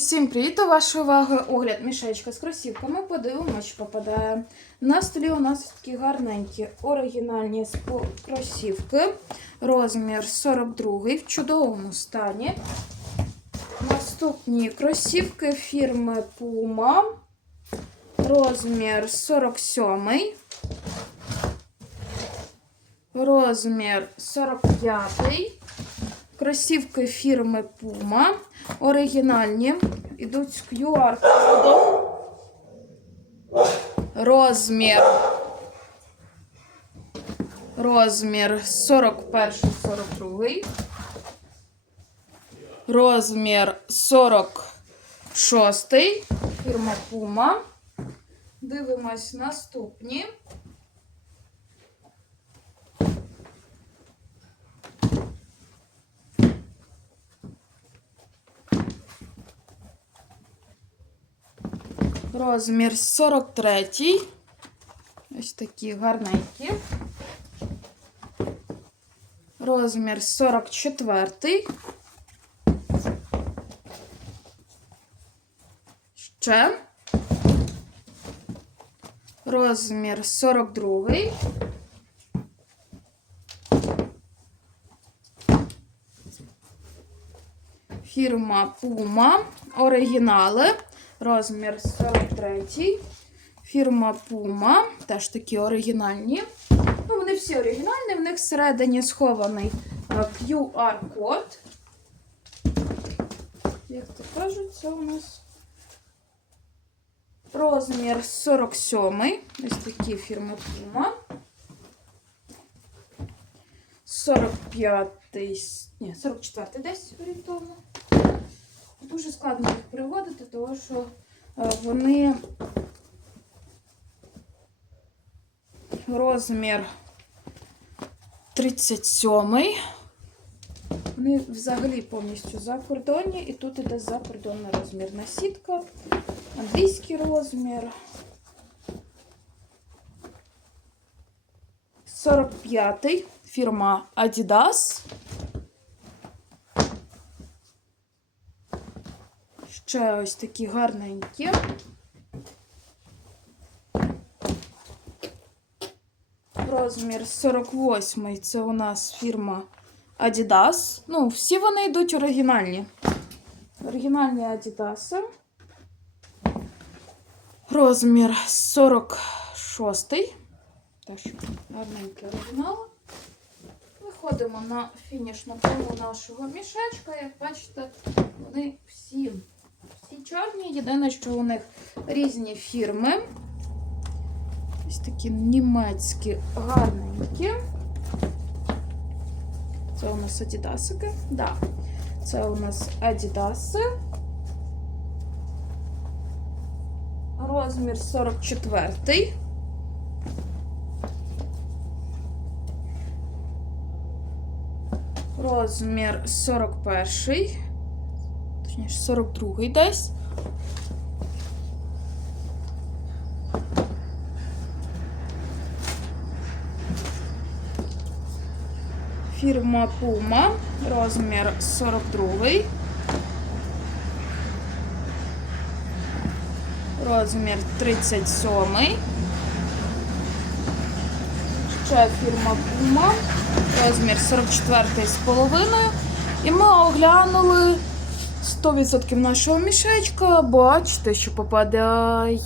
Усім привіт! До вашої уваги огляд мішечка з кросівками. Подивимось, що попадає. На столі у нас такі гарненькі оригінальні кросівки. Розмір 42 в чудовому стані. Наступні кросівки фірми Puma. Розмір 47. Розмір 45. Кросівки фірми Puma. Оригінальні. Ідуть з QR-кодом. Розмір. Розмір 41-42. Розмір 46. Фірма Puma. Дивимось наступні. Розмір 43. Ось такі гарненькі. Розмір 44. Ще. Розмір 42. Фірма Puma. Оригінали. Розмір 43. Фірма Puma. Теж такі оригінальні. Ну, вони всі оригінальні, в них всередині схований е, QR-код. Як то кажуть, це у нас розмір 47. Ось такі фірми Puma. 45, ні, 44 десь орієнтовно. Дуже складно їх приводити, тому що е, вони розмір 37. Вони взагалі повністю закордонні, і тут іде закордонна розмірна сітка, англійський розмір. 45-й фірма Adidas. Ще ось такі гарненькі. Розмір 48 це у нас фірма Adidas. Ну, всі вони йдуть оригінальні. Оригінальні Adidas. Розмір 46. Так що гарненький оригінал. Виходимо на фінішну пряму нашого мішечка. Як бачите, вони всі, всі чорні. Єдине, що у них різні фірми. Ось такі німецькі гарненькі. Це у нас Адідасики. Да. Це у нас Адідаси. Розмір 44. Розмір 41. Точніше, 42 десь. Фірма Puma. Розмір 42. Розмір 37. Ще фірма Puma. Розмір 44 з половиною. І ми оглянули 100% нашого мішечка. Бачите, що попадає